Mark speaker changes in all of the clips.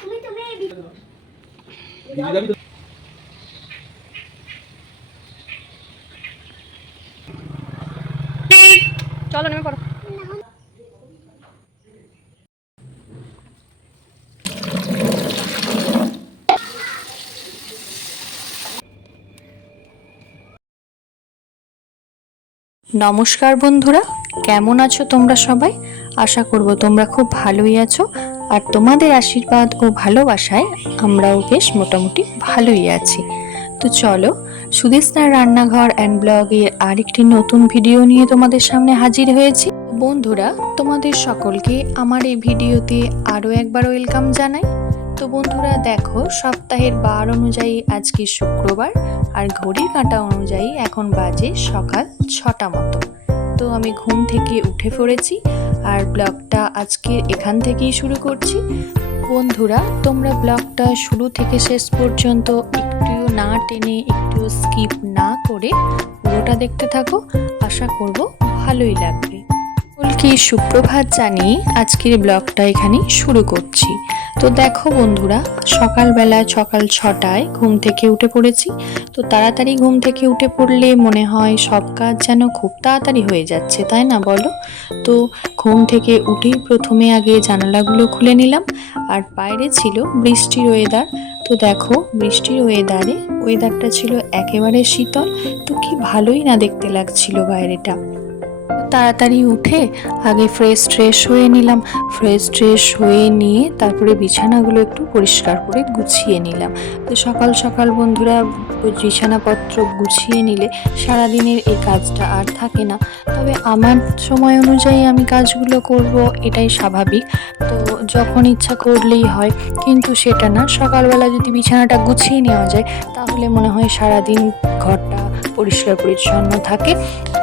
Speaker 1: তুমি তুমি
Speaker 2: নমস্কার বন্ধুরা, কেমন আছো তোমরা সবাই? আশা করব তোমরা খুব ভালোই আছো আর তোমাদের আশীর্বাদ ও ভালোবাসায় আমরাও বেশ মোটামুটি ভালোই আছি। তো চলো সুদেশনার রান্নাঘর অ্যান্ড ব্লগের আরেকটি নতুন ভিডিও নিয়ে তোমাদের সামনে হাজির হয়েছি। বন্ধুরা, তোমাদের সকলকে আমার এই ভিডিওতে আরও একবার ওয়েলকাম জানাই। তো বন্ধুরা, দেখো, সপ্তাহের বার অনুযায়ী আজকে শুক্রবার আর ঘড়ির কাঁটা অনুযায়ী এখন বাজে সকাল ছটা মতো। তো আমি ঘুম থেকে উঠে পড়েছি আর ব্লগটা আজকে এখান থেকেই শুরু করছি। বন্ধুরা, তোমরা ব্লগটা শুরু থেকে শেষ পর্যন্ত একটু না টেনে একটু স্কিপ না করে পুরোটা দেখতে থাকো। আশা করব ভালোই লাগবে। সকলকে সুপ্রভাত জানিয়ে আজকের ব্লগটা এখানে শুরু করছি। তো দেখো বন্ধুরা, সকালবেলা সকাল ছটায় ঘুম থেকে উঠে পড়েছি। তো তাড়াতাড়ি ঘুম থেকে উঠে পড়লে মনে হয় সব কাজ যেন খুব তাড়াতাড়ি হয়ে যাচ্ছে, তাই না বলো? তো ঘুম থেকে উঠেই প্রথমে আগে জানালাগুলো খুলে নিলাম। আর বাইরে ছিল বৃষ্টির ওয়েদার তো দেখো বৃষ্টির ওয়েদারে ওয়েদারটা ছিল একেবারে শীতল। তো কি ভালোই না দেখতে লাগছিল বাইরেটা। তাড়াতাড়ি উঠে আগে ফ্রেশ ট্রেশ হয়ে নিলাম। ফ্রেশ ট্রেশ হয়ে নিয়ে তারপরে বিছানাগুলো একটু পরিষ্কার করে গুছিয়ে নিলাম। তো সকাল সকাল বন্ধুরা, বিছানাপত্র গুছিয়ে নিলে সারাদিনের এই কাজটা আর থাকে না। তবে আমার সময় অনুযায়ী আমি কাজগুলো করব, এটাই স্বাভাবিক। তো যখন ইচ্ছা করলেই হয়, কিন্তু সেটা না, সকালবেলা যদি বিছানাটা গুছিয়ে নেওয়া যায়, তাহলে মনে হয় সারাদিন ঘরটা পরিষ্কার পরিচ্ছন্ন থাকে।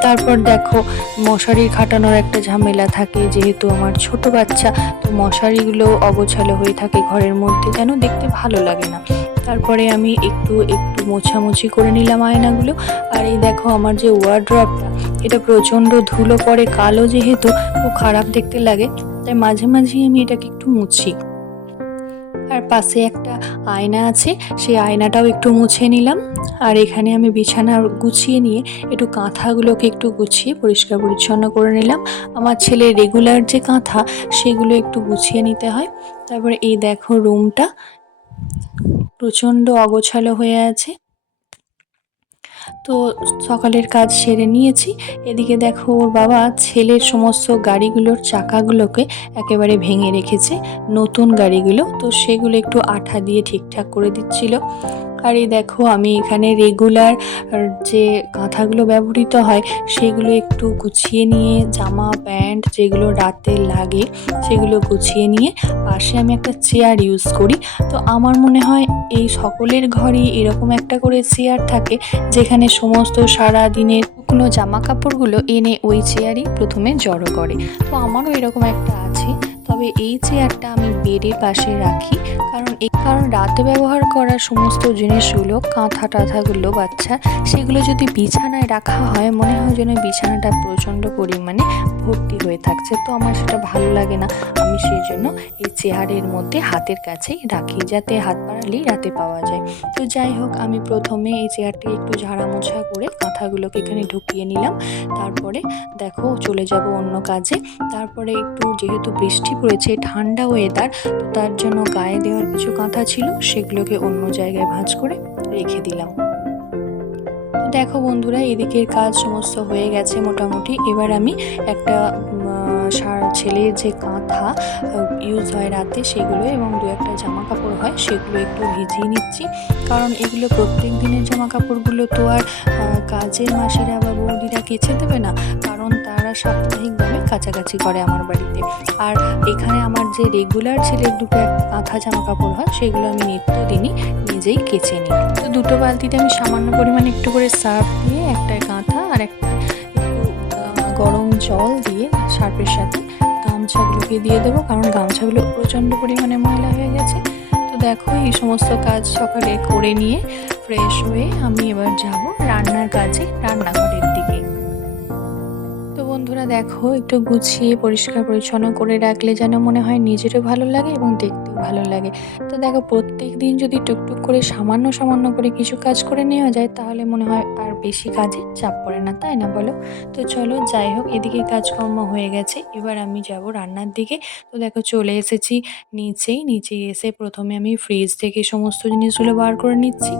Speaker 2: তারপর দেখো মশারি খাটানোর একটা ঝামেলা থাকে। যেহেতু আমার ছোট বাচ্চা, তো মশারিগুলো অগোছালো হয়ে থাকে ঘরের মধ্যে, যেন দেখতে ভালো লাগে না। তারপরে আমি একটু একটু মোছামুছি করে নিলাম আয়নাগুলো। আর এই দেখো, আমার যে ওয়ার্ড্রপটা এটা প্রচণ্ড ধুলো পড়ে, কালো যেহেতু, খুব খারাপ দেখতে লাগে। তাই মাঝে মাঝেই আমি এটাকে একটু মুছি। আর পাশে একটা আয়না আছে, সেই আয়নাটাও একটু মুছে নিলাম। আর এখানে আমি বিছানা গুছিয়ে নিয়ে একটু কাঁথাগুলোকে একটু গুছিয়ে পরিষ্কার পরিচ্ছন্ন করে নিলাম। আমার ছেলে রেগুলার যে কাঁথা, সেগুলো একটু গুছিয়ে নিতে হয়। তারপরে এই দেখো রুমটা। প্রচণ্ড অগোছালো হয়ে আছে। তো সকালের কাজ সেরে নিয়েছি। এদিকে দেখো ওর বাবা ছেলের সমস্ত গাড়িগুলোর চাকাগুলোকে একেবারে ভেঙে রেখেছে, নতুন গাড়িগুলো। তো সেগুলো একটু আঠা দিয়ে ঠিকঠাক করে দিচ্ছিল। আর এই দেখো আমি এখানে রেগুলার যে কাঁথাগুলো ব্যবহৃত হয়, সেগুলো একটু গুছিয়ে নিয়ে, জামা, প্যান্ট যেগুলো রাতে লাগে সেগুলো গুছিয়ে নিয়ে পাশে আমি একটা চেয়ার ইউজ করি। তো আমার মনে হয় এই সকলের ঘরেই এরকম একটা করে চেয়ার থাকে, যেখানে সমস্ত সারা দিনের শুকনো জামা কাপড়গুলো এনে ওই চেয়ারই প্রথমে জড়ো করে। তো আমারও এরকম একটা আছে। তবে এই চেয়ারটা আমি বেডের পাশে রাখি, কারণ এই কারণ রাতে ব্যবহার করা সমস্ত জিনিসগুলো, কাঁথা টাথাগুলো, বাচ্চা, সেগুলো যদি বিছানায় রাখা হয়, মনে হয় যেন বিছানাটা প্রচণ্ড পরিমাণে ভর্তি হয়ে থাকছে। তো আমার সেটা ভালো লাগে না। আমি সেই জন্য এই চেয়ারের মধ্যে হাতের কাছেই রাখি, যাতে হাত বাড়ালেই রাতে পাওয়া যায়। তো যাই হোক, আমি প্রথমে এই চেয়ারটি একটু ঝাড়া মোছা করে কাঁথাগুলোকে এখানে ঢুকিয়ে নিলাম। তারপরে দেখো, চলে যাব অন্য কাজে। তারপরে একটু, যেহেতু বৃষ্টি পড়েছে ঠান্ডা ওয়েদার তো তার জন্য গায়ে দেওয়ার কিছু কাঁথা ছিল, সেগুলোকে অন্য জায়গায় ভাঁজ করে রেখে দিলাম। তো দেখো বন্ধুরা, এদিকের কাজ সমস্ত হয়ে গেছে মোটামুটি। এবার আমি একটা ছেলের যে কাঁথা ইউজ হয় রাতে সেগুলো এবং দু একটা জামা কাপড় হয়, সেগুলো একটু ভিজিয়ে নিচ্ছি। কারণ এগুলো প্রত্যেক দিনের জামা কাপড়গুলো তো আর কাজের মাসিরা বা বৌদিরা কেচে দেবে না। কারণ তারা সাপ্তাহিকভাবে কাছাকাছি করে আমার বাড়িতে। আর এখানে আমার যে রেগুলার ছেলের দুটো কাঁথা জামা কাপড় হয়, সেগুলো আমি নিত্যদিনই নিজেই কেচে নিই। তো দুটো বালতিতে আমি সামান্য পরিমাণে একটু করে সার্ফ দিয়ে, একটা কাঁথা আর একটা গরম জল দিয়ে সার্ফের সাথে গামছাগুলোকে দিয়ে দেবো, কারণ গামছাগুলো প্রচণ্ড পরিমাণে ময়লা হয়ে গেছে। তো দেখো, এই সমস্ত কাজ সকালে করে নিয়ে ফ্রেশ হয়ে আমি এবার যাব রান্নার কাজে রান্নাঘরের দিকে বন্ধুরা, দেখো, একটু গুছিয়ে, পরিষ্কার, পরিচ্ছন্ন করে রাখলে যেন মনে হয় নিজেরও ভালো লাগে এবং দেখতেও ভালো লাগে। তো দেখো, প্রত্যেক দিন যদি টুকটুক করে সামান্য সামান্য করে কিছু কাজ করে নেওয়া যায়, তাহলে মনে হয় আর বেশি কাজে চাপ পড়ে না, তাই না বলো? তো চলো, যাই হোক, এদিকে কাজকর্ম হয়ে গেছে, এবার আমি যাব রান্নার দিকে। তো দেখো, চলে এসেছি নিচেই নিচে এসে প্রথমে আমি ফ্রিজ থেকে সমস্ত জিনিসগুলো বার করে নিচ্ছি।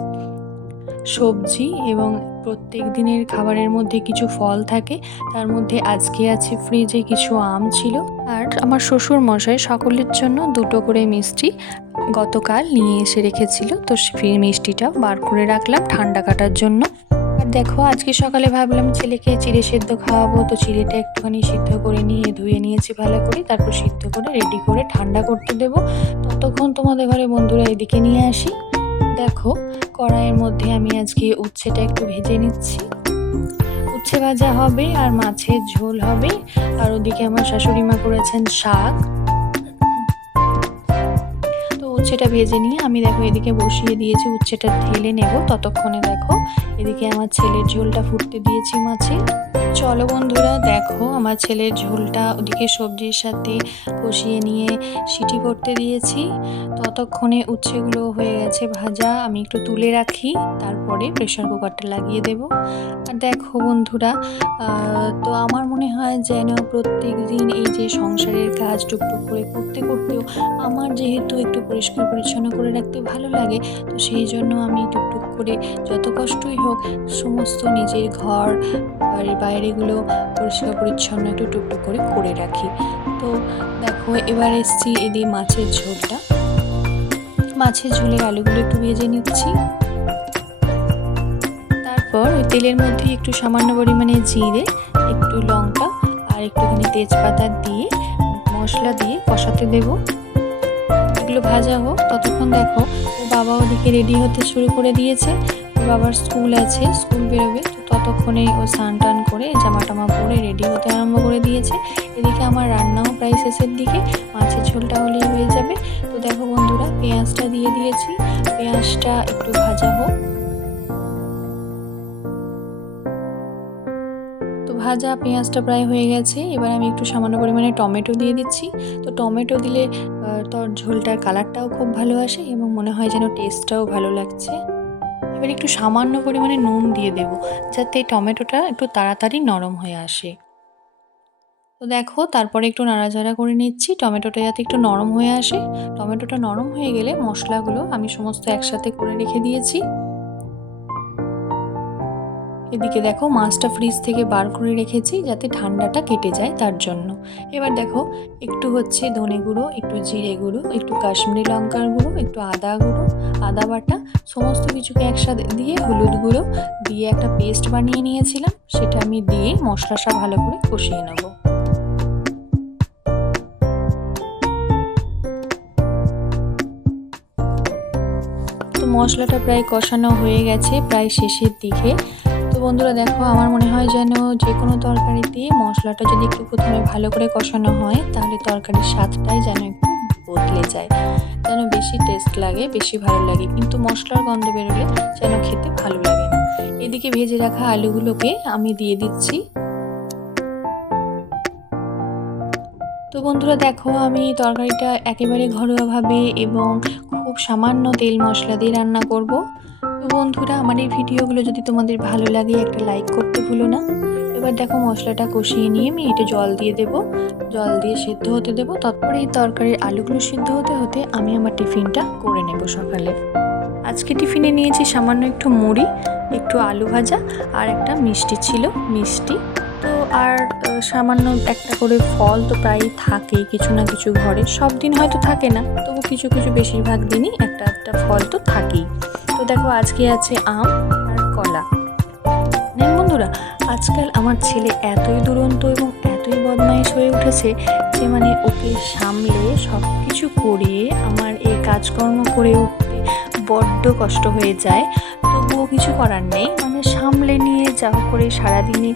Speaker 2: সবজি এবং প্রত্যেক দিনের খাবারের মধ্যে কিছু ফল থাকে। তার মধ্যে আজকে আছে ফ্রিজে কিছু আম ছিল। আর আমার শ্বশুর মশাই সকলের জন্য দুটো করে মিষ্টি গতকাল নিয়ে এসে রেখেছিল। তো সেই মিষ্টিটা বার করে রাখলাম ঠান্ডা কাটার জন্য। আর দেখো, আজকে সকালে ভাবলাম ছেলেকে চিড়ে সেদ্ধ খাওয়াবো। তো চিড়েটা একটুখানি সিদ্ধ করে নিয়ে ধুয়ে নিয়েছি ভালো করে। তারপর সিদ্ধ করে রেডি করে ঠান্ডা করতে দেবো। ততক্ষণ তোমাদের ঘরে বন্ধুরা এদিকে নিয়ে আসি। দেখো কড়াইয়ের মধ্যে আমি আজকে উচ্ছেটা একটু ভেজে নিচ্ছি। উচ্ছে ভাজা হবে আর মাছের ঝোল হবে। আর ওদিকে আমার শাশুড়ি মা করেছেন শাক। তো উচ্ছেটা ভেজে নিয়ে আমি দেখো এদিকে বসিয়ে দিয়েছি, উচ্ছেটা ঢেলে নেব। ততক্ষণে দেখো এদিকে আমার ছেলের ঝোলটা ফুটতে দিয়েছি মাছে। চলো বন্ধুরা, দেখো আমার ছেলের ঝোলটা, ওদিকে সবজির সাথে কষিয়ে নিয়ে সিটি করতে দিয়েছি। ততক্ষণে উচ্ছেগুলো হয়ে গেছে ভাজা, আমি একটু তুলে রাখি, তারপরে প্রেশার কুকারটা লাগিয়ে দেব। আর দেখো বন্ধুরা তো আমার মনে হয় যেন প্রত্যেক দিন এই যে সংসারের কাজ টুকটুক করে করতে করতেও আমার যেহেতু একটু পরিষ্কার পরিচ্ছন্ন করে রাখতে ভালো লাগে, তো সেই জন্য আমি টুকটুক করে যত কষ্টই হোক, সমস্ত নিজের ঘর, বাড়ির বাইরেগুলো পরিষ্কার পরিচ্ছন্ন একটু টুকটুক করে করে রাখি। তো দেখো, এবার এসছি এদিকে মাছের ঝোলটা। মাছের ঝোলের আলুগুলো একটু ভেজে নিচ্ছি। তারপর ওই তেলের মধ্যে একটু সামান্য পরিমাণে জিরে, একটু লঙ্কা আর একটুখানি তেজপাতা দিয়ে, মশলা দিয়ে কষাতে দেব। এগুলো ভাজা হোক, ততক্ষণ দেখো ও বাবা ওদিকে রেডি হতে শুরু করে দিয়েছে। ওর বাবার স্কুল আছে, স্কুল বেরোবে। ততক্ষণে ও স্নান টান করে জামা টামা পরে রেডি হতে আরম্ভ করে দিয়েছে। এদিকে আমার রান্নাও প্রায় শেষের দিকে, মাছের ঝোলটা হলেই হয়ে যাবে। তো দেখো বন্ধুরা, পেঁয়াজটা দিয়ে দিয়েছি। পেঁয়াজটা একটু ভাজা হোক। ভাজা পেঁয়াজটা প্রায় হয়ে গেছে। এবার আমি একটু সামান্য পরিমাণে টমেটো দিয়ে দিচ্ছি। তো টমেটো দিলে তোর ঝোলটার কালারটাও খুব ভালো আসে এবং মনে হয় যেন টেস্টটাও ভালো লাগছে। এবার একটু সামান্য পরিমাণে নুন দিয়ে দেব, যাতে টমেটোটা একটু তাড়াতাড়ি নরম হয়ে আসে। তো দেখো, তারপরে একটু নাড়াচাড়া করে নিচ্ছি, টমেটোটা যাতে একটু নরম হয়ে আসে। টমেটোটা নরম হয়ে গেলে মশলাগুলো আমি সমস্ত একসাথে করে রেখে দিয়েছি। এদিকে দেখো মাছটা ফ্রিজ থেকে বার করে রেখেছি যাতে ঠান্ডাটা কেটে যায় তার জন্য। এবার দেখো একটু হচ্ছে ধনে গুঁড়ো, একটু জিরে গুঁড়ো, একটু কাশ্মীরি লঙ্কার গুঁড়ো, একটু আদা গুঁড়ো, আদা বাটা, সমস্ত কিছুকে একসাথে দিয়ে হলুদ গুঁড়ো দিয়ে একটা পেস্ট বানিয়ে নিয়েছিলাম। সেটা আমি দিয়ে মশলাটা ভালো করে কষিয়ে নেব। মশলাটা প্রায় কষানো হয়ে গেছে, প্রায় শেষের দিকে। বন্ধুরা, দেখো, আমার মনে হয় যেন যে কোনো তরকারিতে মশলাটা যদি একটু প্রথমে ভালো করে কষানো হয়, তাহলে তরকারির স্বাদটাই যেন একটু বদলে যায়। যেন বেশি টেস্ট লাগে, বেশি ভালো লাগে, কিন্তু মশলার গন্ধ বেরোলে যেন খেতে ভালো লাগে না। এদিকে ভেজে রাখা আলুগুলোকে আমি দিয়ে দিচ্ছি। তো বন্ধুরা, দেখো, আমি তরকারিটা একেবারে ঘরোয়াভাবে এবং খুব সামান্য তেল মশলা দিয়ে রান্না করব। বন্ধুরা, আমার এই ভিডিওগুলো যদি তোমাদের ভালো লাগে, একটা লাইক করতে ভুলো না। এবার দেখো মশলাটা কষিয়ে নিয়ে আমি এটা জল দিয়ে দেব। জল দিয়ে সিদ্ধ হতে দেব। তারপরে এই তরকারির আলুগুলো সিদ্ধ হতে হতে আমি আমার টিফিনটা করে নেব সকালে। আজকে টিফিনে নিয়েছি সামান্য একটু মুড়ি, একটু আলু ভাজা আর একটা মিষ্টি ছিল, মিষ্টি। তো আর সামান্য একটা করে ফল তো প্রায়ই থাকেই কিছু না কিছু ঘরে। সব দিন হয়তো থাকে না, তবু কিছু কিছু বেশিরভাগ দিনই একটা একটা ফল তো থাকেই। দেখো, আজকে আছে আম আর কলা। বন্ধুরা, আজকাল আমার ছেলে এতই দুরন্ত এবং এতই বদমাইশ হয়ে উঠেছে যে মানে ওকে সামলে সব কিছু করিয়ে আমার এই কাজকর্ম করে উঠতে বড্ড কষ্ট হয়ে যায়। তবুও কিছু করার নেই মানে সামলে নিয়ে যা করে সারাদিনে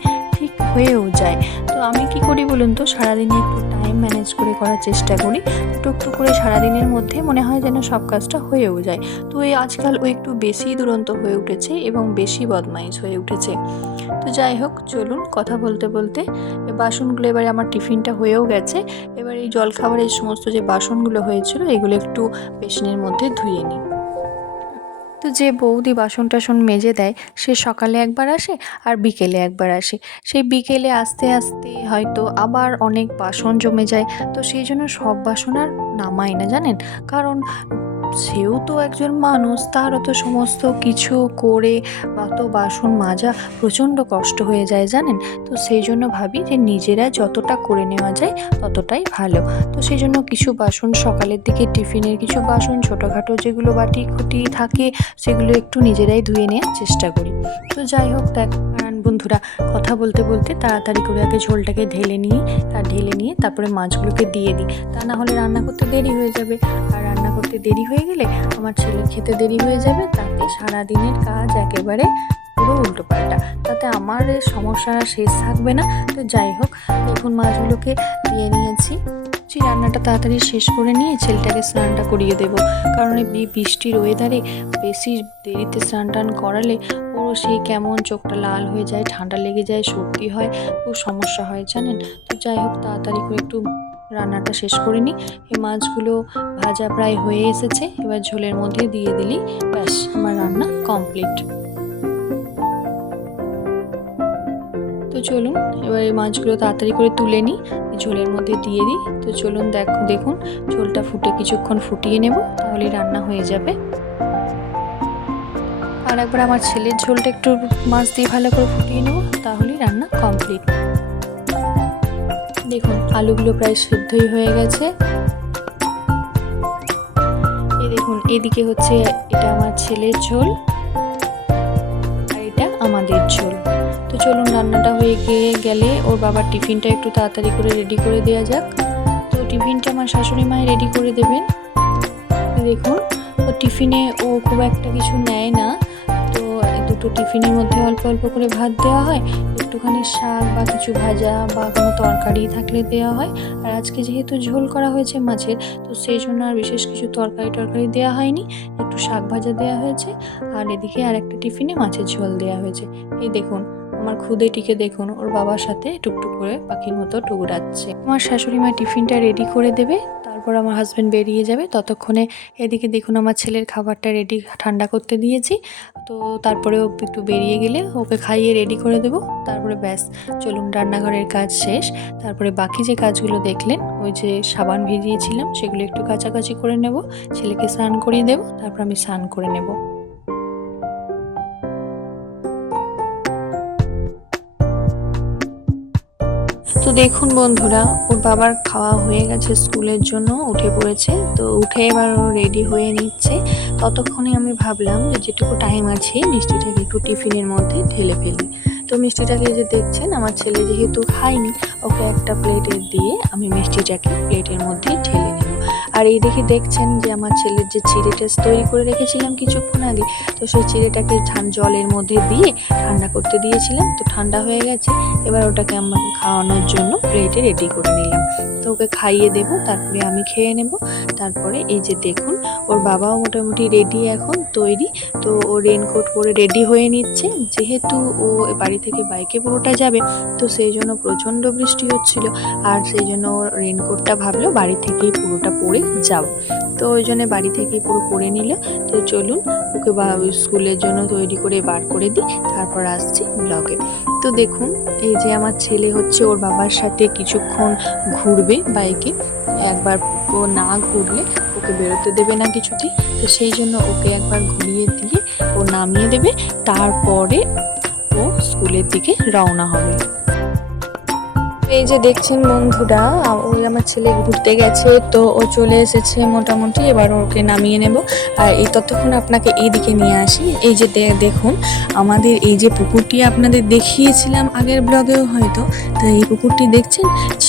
Speaker 2: হয়েও যায়। তো আমি কি করি বলুন তো? সারাদিনে একটু টাইম ম্যানেজ করে করার চেষ্টা করি। টুকটুক করে সারাদিনের মধ্যে মনে হয় যেন সব কাজটা হয়েও যায়। তো এই আজকাল ও একটু বেশি দুরন্ত হয়ে উঠেছে এবং বেশি বদমাইশ হয়ে উঠেছে। তো যাই হোক, চলুন কথা বলতে বলতে বাসনগুলো এবারে আমার টিফিনটা হয়েও গেছে। এবার এই জলখাবারের সমস্ত যে বাসনগুলো হয়েছিল, এগুলো একটু বেসিনের মধ্যে ধুয়ে নিই। তো যে বৌদি বাসন টাসন মেজে দেয়, সে সকালে একবার আসে আর বিকেলে একবার আসে। সেই বিকেলে আস্তে আস্তে হয়তো আবার অনেক বাসন জমে যায়, তো সেই জন্য সব বাসন আর নামায় না, জানেন? কারণ সেও তো একজন মানুষ, তারও তো সমস্ত কিছু করে অত বাসন মাজা প্রচণ্ড কষ্ট হয়ে যায়, জানেন? তো সেই জন্য ভাবি যে নিজেরা যতটা করে নেওয়া যায় ততটাই ভালো। তো সেই জন্য কিছু বাসন সকালের দিকে টিফিনের কিছু বাসন, ছোটোখাটো যেগুলো বাটি খুঁটি থাকে, সেগুলো একটু নিজেরাই ধুয়ে নেওয়ার চেষ্টা করি। তো যাই হোক, দেখ বন্ধুরা, কথা বলতে বলতে তাড়াতাড়ি করে আগে ঝোলটাকে ঢেলে নিই। তা ঢেলে নিয়ে তারপরে মাছগুলোকে দিয়ে দিই। তা না হলে রান্না করতে দেরি হয়ে যাবে। আর রান্না করতে দেরি হয়ে গেলে আমার ছেলে খেতে দেরি হয়ে যাবে। তাতে সারাদিনের কাজ একেবারে পুরো উল্টো পাল্টা তাতে আমার সমস্যা শেষ থাকবে না। তো যাই হোক এখন মাছগুলোকে দিয়ে নিয়েছি। সেই রান্নাটা তাড়াতাড়ি শেষ করে নিয়ে ছেলেটাকে স্নানটা করিয়ে দেবো। কারণ এই বৃষ্টির ওয়েদারে বেশি দেরিতে স্নান টান করালে পুরো সেই কেমন চোখটা লাল হয়ে যায়, ঠান্ডা লেগে যায়, সর্দি হয়, খুব সমস্যা হয়, জানেন? তো যাই হোক, তাড়াতাড়ি করে একটু রান্নাটা শেষ করে নিই। এই মাছগুলো ভাজা প্রায় হয়ে এসেছে। এবার ঝোলের মধ্যে দিয়ে দিলি। ব্যাস, আমার রান্না কমপ্লিট তো চলুন, এবার এই মাছগুলো তাড়াতাড়ি করে তুলে নিই, ঝোলের মধ্যে দিয়ে দিই। তো চলুন দেখ, দেখুন, ঝোলটা ফুটে কিছুক্ষণ ফুটিয়ে নেব তাহলেই রান্না হয়ে যাবে। আর একবার আমার ছেলের ঝোলটা একটু মাছ দিয়ে ভালো করে ফুটিয়ে নেব, তাহলেই রান্না কমপ্লিট দেখুন, আলুগুলো প্রায় সিদ্ধই হয়ে গেছে। এই দেখুন, এদিকে হচ্ছে এটা আমার ছেলের ঝোল, আর এটা আমাদের ঝোল। চলুন রান্নাটা হয়ে গিয়ে গেলে ওর বাবার টিফিনটা একটু তাড়াতাড়ি করে রেডি করে দেওয়া যাক। তো টিফিনটা আমার শাশুড়ি মায় রেডি করে দেবেন। দেখুন ও টিফিনে ও খুব একটা কিছু নেয় না। তো দুটো টিফিনের মধ্যে অল্প অল্প করে ভাত দেওয়া হয়। একটুখানি শাক বা কিছু ভাজা বা কোনো তরকারি থাকলে দেওয়া হয়। আর আজকে যেহেতু ঝোল করা হয়েছে মাছের, তো সেই জন্য আর বিশেষ কিছু তরকারি টরকারি দেওয়া হয়নি। একটু শাক ভাজা দেওয়া হয়েছে। আর এদিকে আর একটা টিফিনে মাছের ঝোল দেওয়া হয়েছে। এই দেখুন আমার খুদেটিকে দেখুন, ওর বাবার সাথে টুকটুক করে পাখির মতো টুকরাচ্ছে আমার শাশুড়ি মা টিফিনটা রেডি করে দেবে, তারপর আমার হাজব্যান্ড বেরিয়ে যাবে। ততক্ষণে এদিকে দেখুন আমার ছেলের খাবারটা রেডি ঠান্ডা করতে দিয়েছি। তো তারপরে ও একটু বেরিয়ে গেলে ওকে খাইয়ে রেডি করে দেবো। তারপরে ব্যাস, চলুন রান্নাঘরের কাজ শেষ। তারপরে বাকি যে কাজগুলো দেখলেন, ওই যে সাবান ভিজিয়েছিলাম, সেগুলো একটু কাছাকাছি করে নেব। ছেলেকে স্নান করিয়ে দেবো, তারপর আমি স্নান করে নেব। তো দেখুন বন্ধুরা, ওর বাবার খাওয়া হয়ে গেছে স্কুলের জন্য, উঠে পড়েছে। তো উঠে এবার ও রেডি হয়ে নিচ্ছে। ততক্ষণে আমি ভাবলাম যে যেটুকু টাইম আছে, মিষ্টিটাকে একটু টিফিনের মধ্যে ঢেলে ফেলি। তো মিষ্টিটাকে যে দেখছেন, আমার ছেলে যেহেতু খায়নি, ওকে একটা প্লেটে দিয়ে আমি মিষ্টিটাকে প্লেটের মধ্যে ঢেলে নেব আর এই দেখে দেখছেন যে আমার ছেলের যে চিড়েটা তৈরি করে রেখেছিলাম কিছুক্ষণ আগে, তো সেই চিড়েটাকে জলের মধ্যে দিয়ে ঠান্ডা করতে দিয়েছিলাম, তো ঠান্ডা হয়ে গেছে। এবার ওটাকে আমাকে খাওয়ানোর জন্য প্লেটে রেডি করে নিলাম। তো ওকে খাইয়ে দেবো, তারপরে আমি খেয়ে নেব। তারপরে এই যে দেখুন, ওর বাবাও মোটামুটি রেডি এখন, তৈরি। তো ও রেনকোট পরে রেডি হয়ে নিচ্ছে। যেহেতু ও বাড়ি থেকে বাইকে পুরোটা যাবে, তো সেই জন্য প্রচণ্ড বৃষ্টি হচ্ছিল। আর সেই জন্য রেনকোটটা ভাবলো বাড়ি থেকেই পুরোটা পরে যাব তো ওই জন্য বাড়ি থেকে পুরো করে নিলে। তো চলুন, ওকে বা স্কুলের জন্য তৈরি করে বার করে দিই। তারপর আসছি ব্লগে। তো দেখুন, এই যে আমার ছেলে হচ্ছে, ওর বাবার সাথে কিছুক্ষণ ঘুরবে বাইকে। একবার ও না ঘুরলে ওকে বেরোতে দেবে না কিছুতেই। তো সেই জন্য ওকে একবার ঘুরিয়ে দিয়ে ও নামিয়ে দেবে। তারপরে ও স্কুলের দিকে রওনা হবে। এই যে দেখছেন বন্ধুরা ওই আমার ছেলে ঘুরতে গেছে, তো ও চলে এসেছে মোটামুটি, এবার ওকে নামিয়ে নেব। আর এই ততক্ষণ আপনাকে এই দিকে নিয়ে আসি। এই যে দেখুন, আমাদের এই যে পুকুরটি আপনাদের দেখিয়েছিলাম আগের ব্লগেও হয়তো, তো এই পুকুরটি দেখছেন?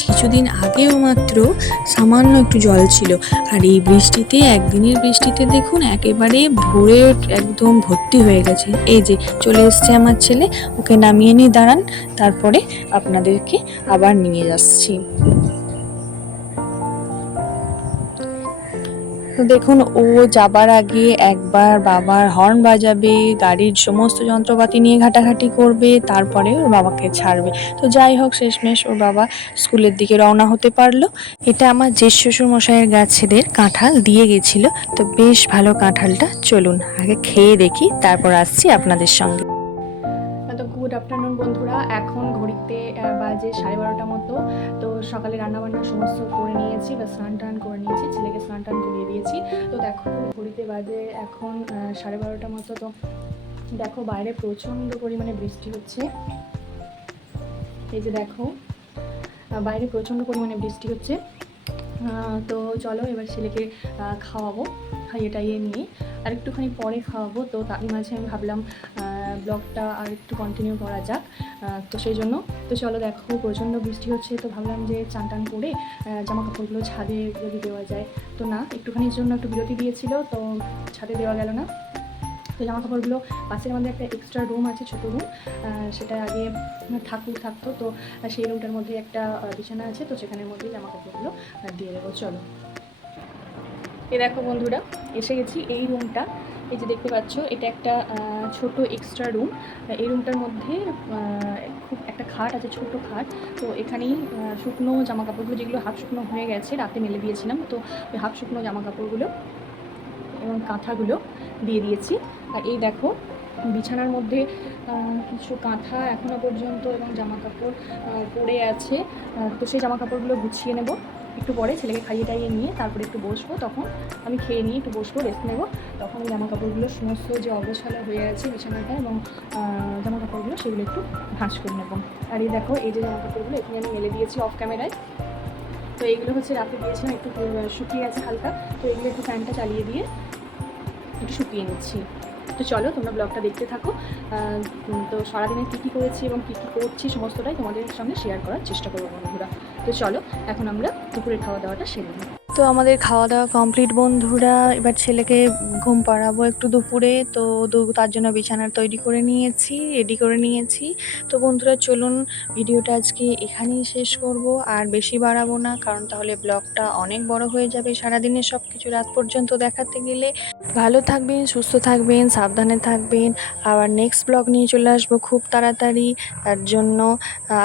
Speaker 2: কিছুদিন আগেও মাত্র সামান্য একটু জল ছিল। আর এই বৃষ্টিতে, একদিনের বৃষ্টিতে দেখুন, একেবারে ভোরে একদম ভর্তি হয়ে গেছে। এই যে, চলে এসছে আমার ছেলে, ওকে নামিয়ে নিয়ে দাঁড়ান, তারপরে আপনাদেরকে আবার
Speaker 1: নিয়ে যাচ্ছি। তো দেখুন, ও যাবার আগে একবার বাবার হর্ন বাজাবে, গাড়ির সমস্ত যন্ত্রপাতি নিয়ে ঘাটাঘাটি করবে, তারপরে ওর বাবাকে ছাড়বে। তো যাই হোক, শেষমেশ ওর বাবা স্কুলের দিকে রওনা হতে পারল। এটা আমার জেঠ শ্বশুর মশাইয়ের গাছেদের কাঁঠাল দিয়ে গেছিল। তো বেশ ভালো কাঁঠালটা। চলুন, আগে খেয়ে দেখি, তারপর আসছি আপনাদের সঙ্গে। তো গুড আফটারনুন বন্ধুরা। এখন ঘড়িতে বাজে সাড়ে বারোটা মতো। সকালে রান্নাবান্না সমস্ত করে নিয়েছি বা স্নান টান করে নিয়েছি, ছেলেকে স্নান টান করিয়ে দিয়েছি। তো দেখো, ঘড়িতে বাজে এখন সাড়ে বারোটা মতো। তো দেখো, বাইরে প্রচণ্ড পরিমাণে বৃষ্টি হচ্ছে। এই যে দেখো বাইরে প্রচণ্ড পরিমাণে বৃষ্টি হচ্ছে। তো চলো, এবার ছেলেকে খাওয়াবো খাইয়ে টাইয়ে নিয়ে। আর একটুখানি পরে খাওয়াবো। তো তারই মাঝে আমি ভাবলাম ব্লগটা আর একটু কন্টিনিউ করা যাক। তো সেই জন্য, তো চলো দেখো, প্রচণ্ড বৃষ্টি হচ্ছে, তো ভাবলাম যে চান টান করে জামা কাপড়গুলো ছাদে যদি দেওয়া যায়। তো না, একটুখানির জন্য একটু বিরতি দিয়েছিল, তো ছাদে দেওয়া গেল না। তো জামা কাপড়গুলো পাশের আমাদের একটা এক্সট্রা রুম আছে, ছোটো রুম সেটা আগে ঠাকুর থাকতো, তো সেই রুমটার মধ্যে একটা বিছানা আছে, তো সেখানের মধ্যেই জামা কাপড়গুলো দিয়ে দেবো, চলো। এ দেখো বন্ধুরা, এসে গেছি এই রুমটা এই যে দেখতে পাচ্ছ, এটা একটা ছোট এক্সট্রা রুম এই রুমটার মধ্যে খুব একটা খাট আছে, ছোট খাট। তো এখানেই শুকনো জামা কাপড়গুলো যেগুলো হাফ শুকনো হয়ে গেছে, রাতে মেলে দিয়েছিলাম। তো ওই হাফ শুকনো জামা কাপড়গুলো এবং কাঁথাগুলো দিয়ে দিয়েছি। আর এই দেখো, বিছানার মধ্যে কিছু কাঁথা এখনও পর্যন্ত এবং জামা কাপড় পড়ে আছে। তো সেই জামা কাপড়গুলো গুছিয়ে নেব। একটু পরে ছেলেকে খাইয়ে টাইয়ে নিয়ে তারপরে একটু বসবো, তখন আমি খেয়ে নিয়ে একটু বসবো রেস্ট নেব। তখন জামা কাপড়গুলো সমস্ত যে অবসালা হয়ে আছে বিছানাটা এবং জামা কাপড়গুলো সেগুলো একটু ভাঁজ করে নেব। আর এই দেখো, এই যে জামা কাপড়গুলো এখানে আমি মেলে দিয়েছি অফ ক্যামেরায় তো এইগুলো হচ্ছে রাতে দিয়েছিলাম, একটু শুকিয়ে গেছে হালকা। তো এগুলো একটু ফ্যানটা চালিয়ে দিয়ে একটু শুকিয়ে নিচ্ছি। তো চলো, তোমরা ব্লগটা দেখতে থাকো। তো সারাদিনে কী কী করেছি এবং কী কী করছি সমস্তটাই তোমাদের সঙ্গে শেয়ার করার চেষ্টা করব বন্ধুরা। তো চলো, এখন আমরা দুপুরের খাওয়া দাওয়াটা সেরে নিই। তো আমাদের খাওয়া দাওয়া কমপ্লিট বন্ধুরা, এবার ছেলেকে ঘুম পাড়াবো একটু দুপুরে, তো তার জন্য বিছানার তৈরি করে নিয়েছি রেডি করে নিয়েছি। তো বন্ধুরা, চলুন, ভিডিওটা আজকে এখানেই শেষ করব, আর বেশি বাড়াবো না, কারণ তাহলে ব্লগটা অনেক বড় হয়ে যাবে সারাদিনের সব কিছু রাত পর্যন্ত দেখাতে গেলে। ভালো থাকবেন, সুস্থ থাকবেন, সাবধানে থাকবেন, আবার নেক্সট ব্লগ নিয়ে চলে আসব খুব তাড়াতাড়ি, তার জন্য,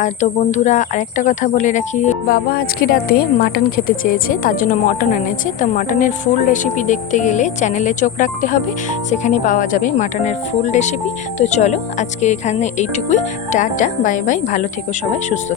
Speaker 1: আর তো বন্ধুরা, আরেকটা কথা বলে রাখি, বাবা আজকে রাতে মাটন খেতে চেয়েছে, তার জন্য মটন এনেছে। তো মটনের ফুল রেসিপি দেখতে গেলে চ্যানেলে চোখ রাখতে হবে। সেখানে পাওয়া যাবে মাটনের ফুল রেসিপি তো চলো আজকে এখানে এইটুকুই। Tata, bye bye. ভালো থেকো সবাই, সুস্থ